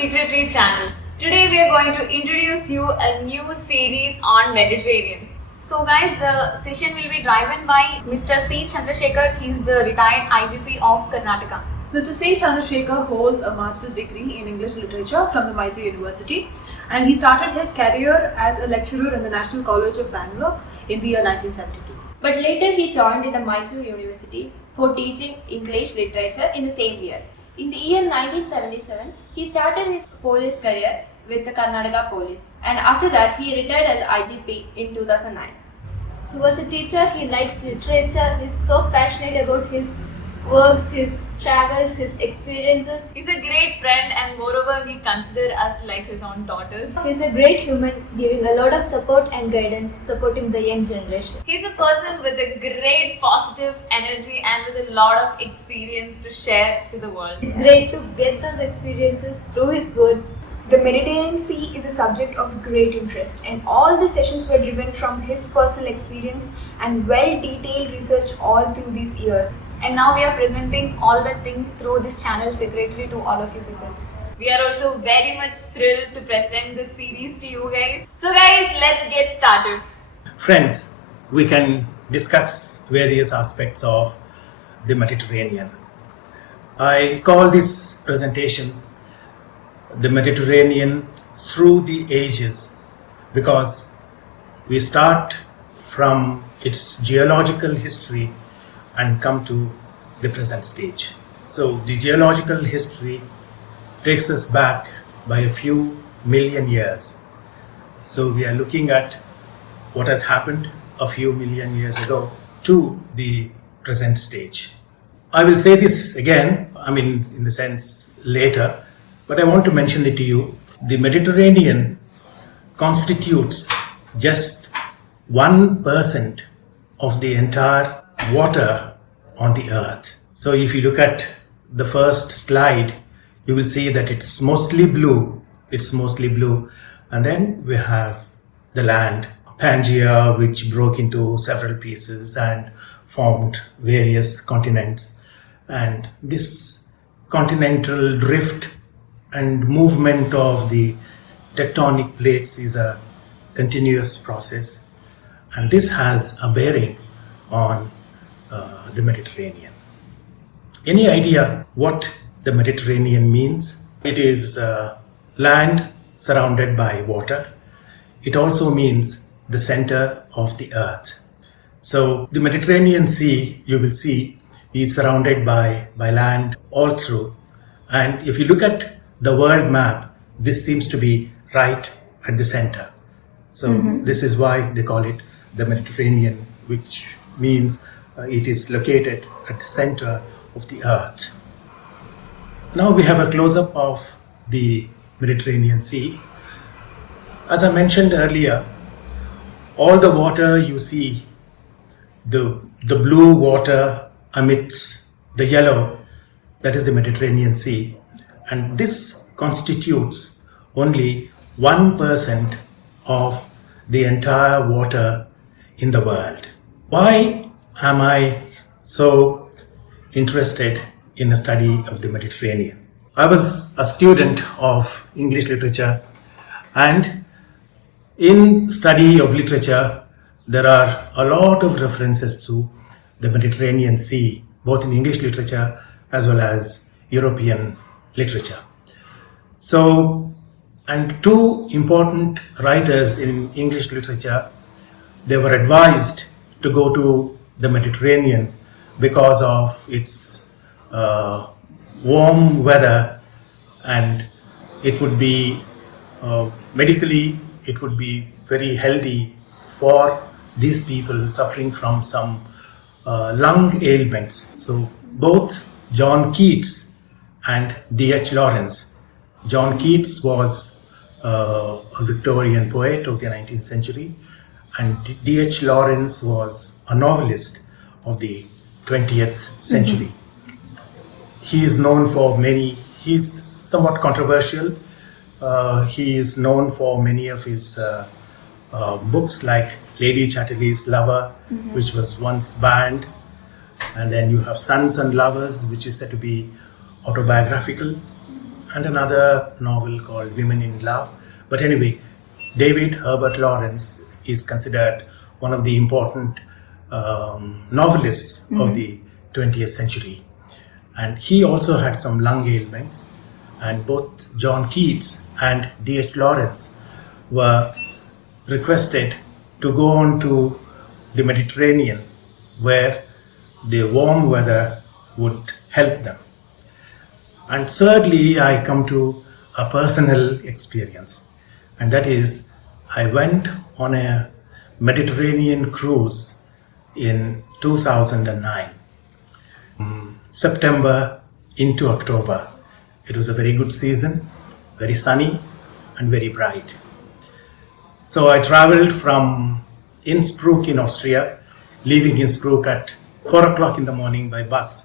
Secretary channel. Today we are going to introduce you a new series on Mediterranean. So guys, the session will be driven by Mr. C. Chandrasekhar. He is the retired IGP of Karnataka. Mr. C. Chandrasekhar holds a master's degree in English literature from the Mysore University, and he started his career as a lecturer in the National College of Bangalore in the year 1972. But later he joined in the Mysore University for teaching English literature in the same year. In the year 1977, he started his police career with the Karnataka Police, and after that he retired as IGP in 2009. He was a teacher, he likes literature, he's so passionate about his works, his travels, his experiences. He's a great friend and moreover he considers us like his own daughters. He's a great human, giving a lot of support and guidance, supporting the young generation. He's a person with a great positive energy and with a lot of experience to share to the world. It's great to get those experiences through his words. The Mediterranean Sea is a subject of great interest, and all the sessions were driven from his personal experience and well-detailed research all through these years. And now we are presenting all that thing through this channel secretly to all of you people. We are also very much thrilled to present this series to you guys. So guys, let's get started. Friends, we can discuss various aspects of the Mediterranean. I call this presentation the Mediterranean through the ages because we start from its geological history and come to the present stage. So the geological history takes us back by a few million years. So we are looking at what has happened a few million years ago to the present stage. I will say this again, in the sense later, but I want to mention it to you. The Mediterranean constitutes just 1% of the entire water on the earth. So if you look at the first slide, you will see that it's mostly blue. And then we have the land, Pangaea, which broke into several pieces and formed various continents. And this continental drift and movement of the tectonic plates is a continuous process, and this has a bearing on the Mediterranean. Any idea what the Mediterranean means? It is land surrounded by water. It also means the center of the earth. So the Mediterranean Sea, you will see, is surrounded by land all through. And if you look at the world map, this seems to be right at the center. So this is why they call it the Mediterranean, which means it is located at the center of the earth. Now we have a close-up of the Mediterranean Sea. As I mentioned earlier, all the water you see, the blue water amidst the yellow, that is the Mediterranean Sea. And this constitutes only 1% of the entire water in the world. Why am I so interested in a study of the Mediterranean? I was a student of English literature, and in study of literature, there are a lot of references to the Mediterranean Sea, both in English literature as well as European literature. So, and two important writers in English literature, they were advised to go to the Mediterranean because of its warm weather, and it would be medically, it would be very healthy for these people suffering from some lung ailments. So both John Keats and D.H. Lawrence. John Keats was a Victorian poet of the 19th century, and D.H. Lawrence was a novelist of the 20th century. He is known for he's somewhat controversial. He is known for many of his books like Lady Chatterley's Lover, which was once banned. And then you have Sons and Lovers, which is said to be autobiographical. and another novel called Women in Love. But anyway, David Herbert Lawrence is considered one of the important novelists of the 20th century. And he also had some lung ailments, and both John Keats and D.H. Lawrence were requested to go on to the Mediterranean, where the warm weather would help them. And thirdly, I come to a personal experience, and that is I went on a Mediterranean cruise in 2009, September into October. It was a very good season, very sunny and very bright. So I traveled from Innsbruck in Austria, leaving Innsbruck at 4 o'clock in the morning by bus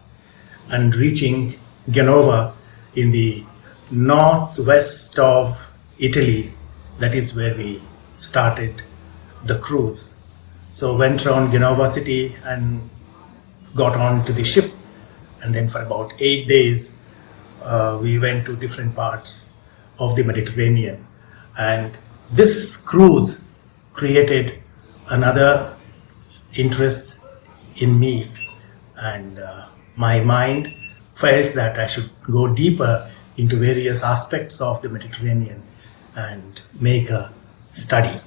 and reaching Genova in the northwest of Italy. That is where we started the cruise. So went around Genova city and got on to the ship, and then for about 8 days we went to different parts of the Mediterranean. And this cruise created another interest in me, and my mind felt that I should go deeper into various aspects of the Mediterranean and make a study.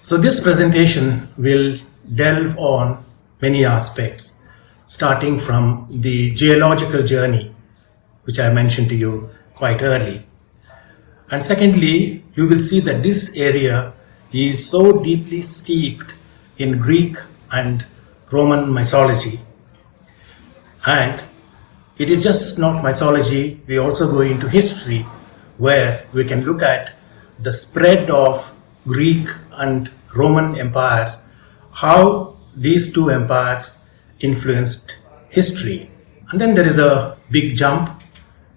So this presentation will delve on many aspects, starting from the geological journey, which I mentioned to you quite early. And secondly, you will see that this area is so deeply steeped in Greek and Roman mythology. And it is just not mythology, we also go into history, where we can look at the spread of Greek and Roman empires, how these two empires influenced history. And then there is a big jump.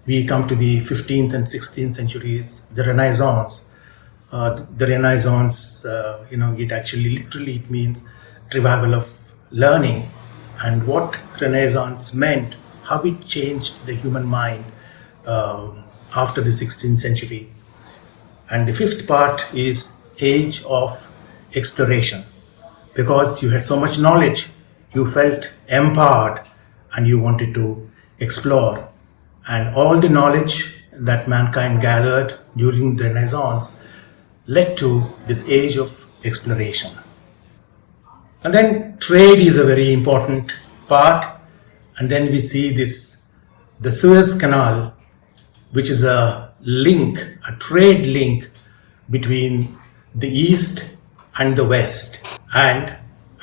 We come to the 15th and 16th centuries, the Renaissance. The Renaissance, it actually literally means revival of learning, and what Renaissance meant, how it changed the human mind after the 16th century. And the fifth part is age of exploration, because you had so much knowledge, you felt empowered and you wanted to explore. And all the knowledge that mankind gathered during the Renaissance led to this age of exploration. And then trade is a very important part. And then we see the Suez Canal, which is a link, a trade link between the East and the West. And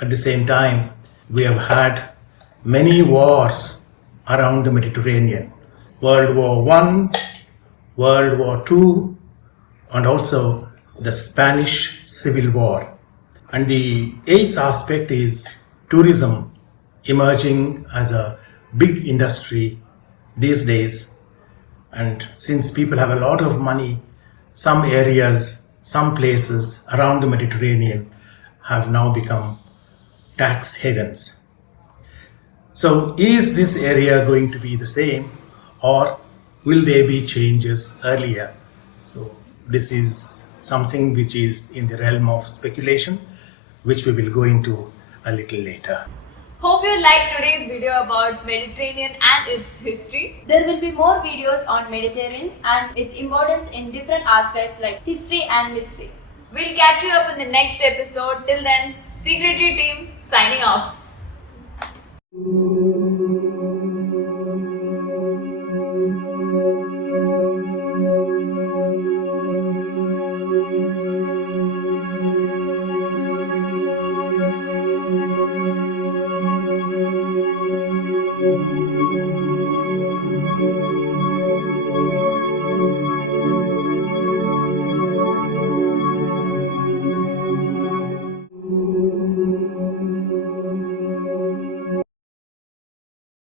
at the same time, we have had many wars around the Mediterranean. World War I, World War II, and also the Spanish Civil War. And the eighth aspect is tourism, emerging as a big industry these days. And since people have a lot of money, some areas, some places around the Mediterranean have now become tax havens. So is this area going to be the same, or will there be changes earlier? So this is something which is in the realm of speculation, which we will go into a little later. Hope you liked today's video about Mediterranean and its history. There will be more videos on Mediterranean and its importance in different aspects like history and mystery. We'll catch you up in the next episode. Till then, Secretary Team signing off.